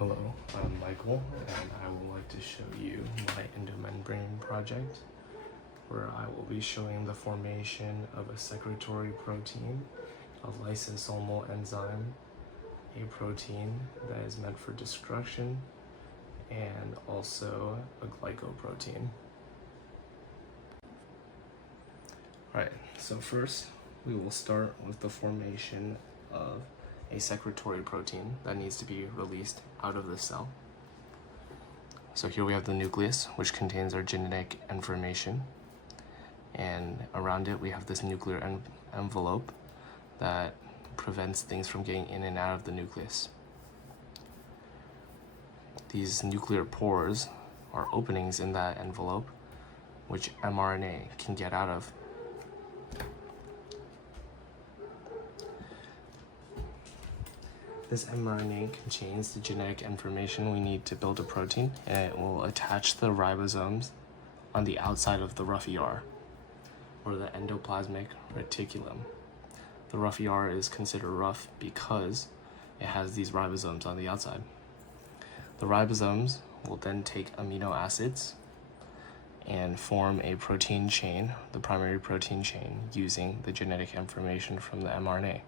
Hello, I'm Michael, and I would like to show you my endomembrane project, where I will be showing the formation of a secretory protein, a lysosomal enzyme, a protein that is meant for destruction, and also a glycoprotein. Alright, so first we will start with the formation of a secretory protein that needs to be released out of the cell. So here we have the nucleus, which contains our genetic information, and around it we have this nuclear envelope that prevents things from getting in and out of the nucleus. These nuclear pores are openings in that envelope which mRNA can get out of. This mRNA contains the genetic information we need to build a protein, and it will attach the ribosomes on the outside of the rough ER, or the endoplasmic reticulum. The rough ER is considered rough because it has these ribosomes on the outside. The ribosomes will then take amino acids and form a protein chain, the primary protein chain, using the genetic information from the mRNA.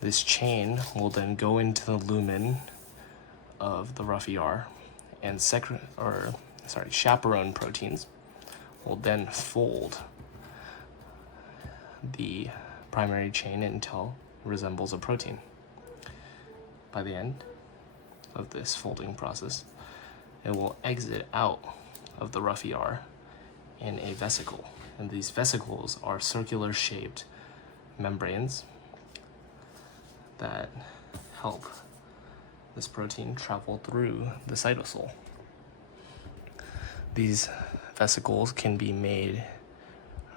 This chain will then go into the lumen of the rough ER, and chaperone proteins will then fold the primary chain until it resembles a protein. By the end of this folding process, it will exit out of the rough ER in a vesicle, and these vesicles are circular shaped membranes that help this protein travel through the cytosol. These vesicles can be made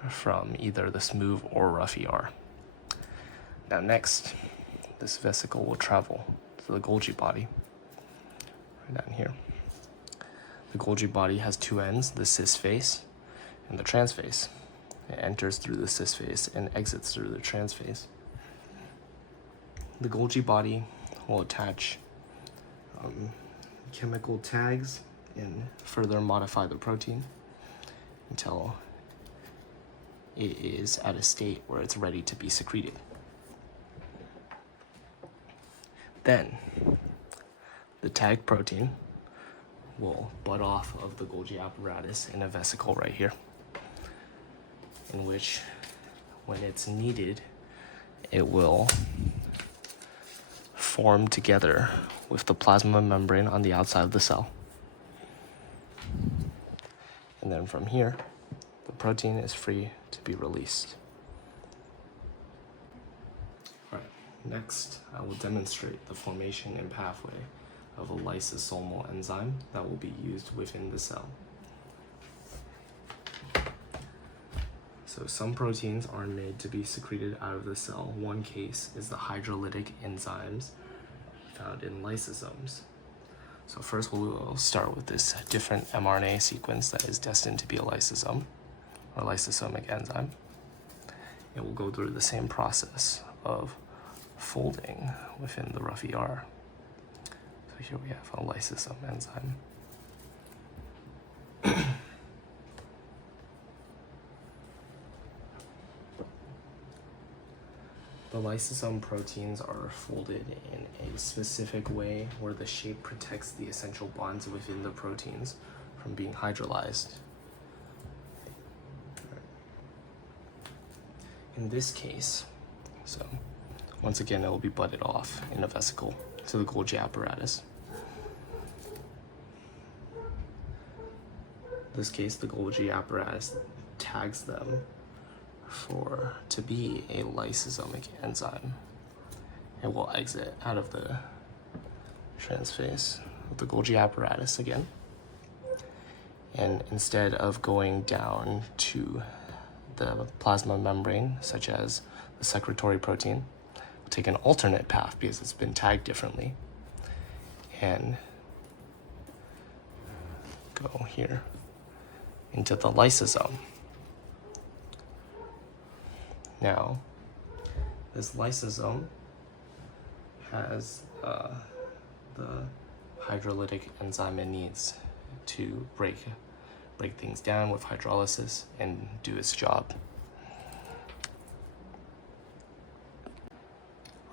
from either the smooth or rough ER. Now next, this vesicle will travel to the Golgi body, right down here. The Golgi body has two ends, the cis face and the trans face. It enters through the cis face and exits through the trans face. The Golgi body will attach chemical tags and further modify the protein until it is at a state where it's ready to be secreted. Then, the tagged protein will bud off of the Golgi apparatus in a vesicle right here, in which, when it's needed, it will form together with the plasma membrane on the outside of the cell. And then from here, the protein is free to be released. All right, next I will demonstrate the formation and pathway of a lysosomal enzyme that will be used within the cell. So some proteins are made to be secreted out of the cell. One case is the hydrolytic enzymes found in lysosomes. So first we will start with this different mRNA sequence that is destined to be a lysosome, or lysosomic enzyme. It will go through the same process of folding within the rough ER. So here we have a lysosome enzyme. The lysosome proteins are folded in a specific way where the shape protects the essential bonds within the proteins from being hydrolyzed. In this case, so once again, it will be budded off in a vesicle to the Golgi apparatus. In this case, the Golgi apparatus tags them to be a lysosomic enzyme. It will exit out of the transphase of the Golgi apparatus again. And instead of going down to the plasma membrane, such as the secretory protein, we'll take an alternate path because it's been tagged differently and go here into the lysosome. Now, this lysosome has the hydrolytic enzyme it needs to break things down with hydrolysis and do its job.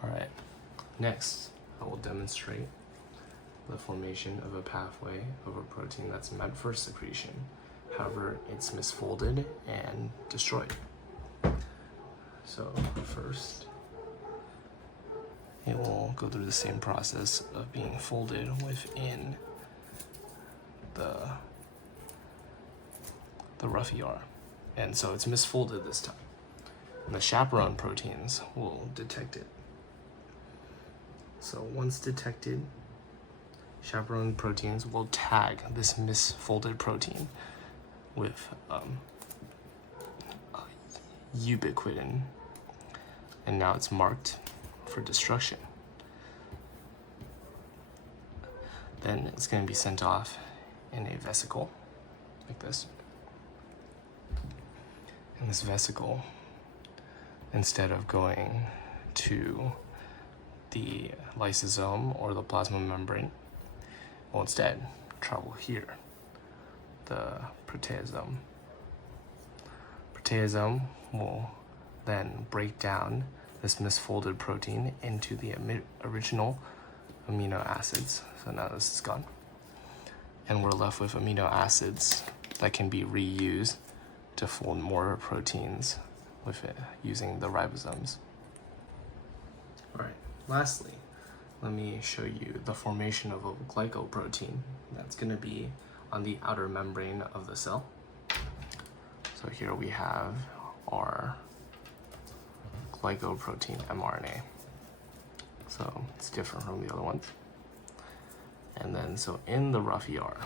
All right, next I will demonstrate the formation of a pathway of a protein that's meant for secretion. However, it's misfolded and destroyed. So first, it will go through the same process of being folded within the rough ER. And so it's misfolded this time. And the chaperone proteins will detect it. So once detected, chaperone proteins will tag this misfolded protein with ubiquitin, and now it's marked for destruction. Then it's going to be sent off in a vesicle like this. And this vesicle, instead of going to the lysosome or the plasma membrane, will instead travel here, the proteasome. Proteasome will then break down this misfolded protein into the original amino acids. So now this is gone. And we're left with amino acids that can be reused to fold more proteins with it using the ribosomes. All right, lastly, let me show you the formation of a glycoprotein that's going to be on the outer membrane of the cell. So here we have our glycoprotein mRNA. So it's different from the other ones. And then, so in the rough ER,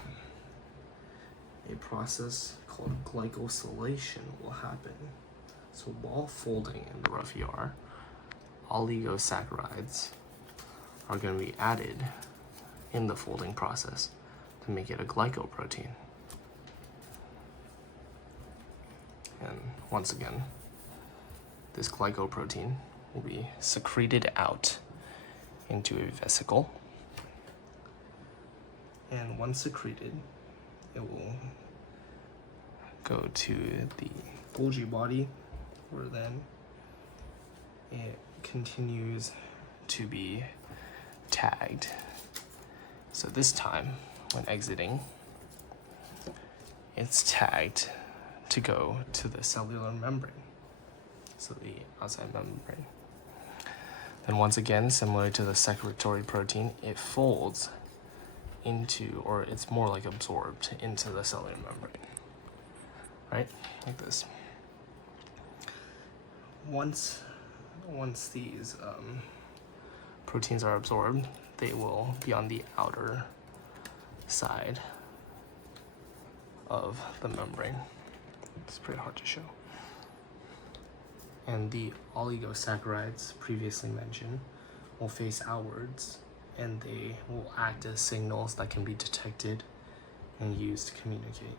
a process called glycosylation will happen. So while folding in the rough ER, oligosaccharides are going to be added in the folding process to make it a glycoprotein. And once again, this glycoprotein will be secreted out into a vesicle. And once secreted, it will go to the Golgi body, where then it continues to be tagged. So this time, when exiting, it's tagged to go to the cellular membrane, so the outside membrane. Then once again, similar to the secretory protein, it folds into, or it's more like absorbed into the cellular membrane, right? Like this. Once these proteins are absorbed, they will be on the outer side of the membrane. It's pretty hard to show. And the oligosaccharides previously mentioned will face outwards, and they will act as signals that can be detected and used to communicate.